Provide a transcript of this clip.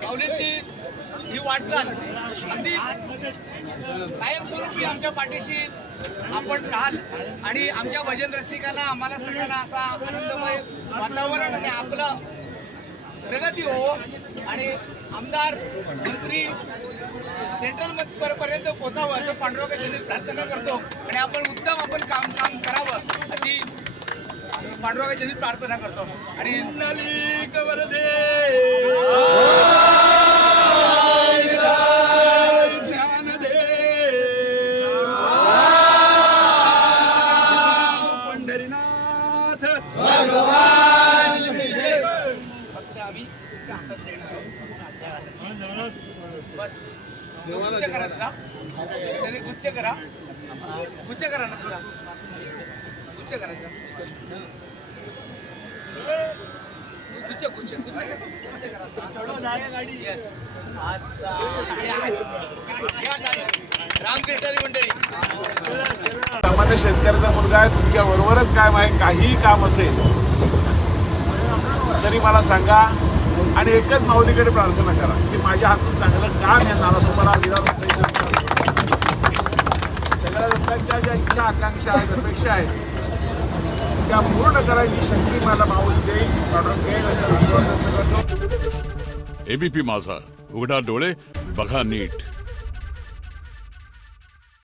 माऊलीची ही वाटचाल अगदी कायमस्वरूपी आमच्या पाठीशी आपण राहाल आणि आमच्या भजन रसिकांना आम्हाला सगळ्यांना असा आनंदमय वातावरण आणि आपलं प्रगती हो आणि आमदार मंत्री सेंट्रल पर्यंत पोचावं असं पांडुरंगाची प्रार्थना करतो आणि आपण उत्तम काम करावं अशी पांडुरंगाची प्रार्थना करतो आणि पंढरीनाथ भगवान फक्त आम्ही तुमच्या हातात देणार बस गुच्छ करा त्याने गुच्छ करा ना तुला गुच्छ करायचा गुच्छ करा गाडी येस रामकृष्ण मंडळी सामान्य शेतकऱ्याचा मुलगा आहे तुमच्या बरोबरच काम आहे काहीही काम असेल तरी मला सांगा आणि एकच माऊलीकडे प्रार्थना करा की माझ्या हातून चांगलं काम या नारासोपारा सगळ्या लोकांच्या ज्या इच्छा आकांक्षा आहेत अपेक्षा आहेत त्या पूर्ण करायची शक्ती मला माऊली देईल असं विश्वास व्यक्त करतो. एबीपी माझा, उघडा डोळे बघा नीट.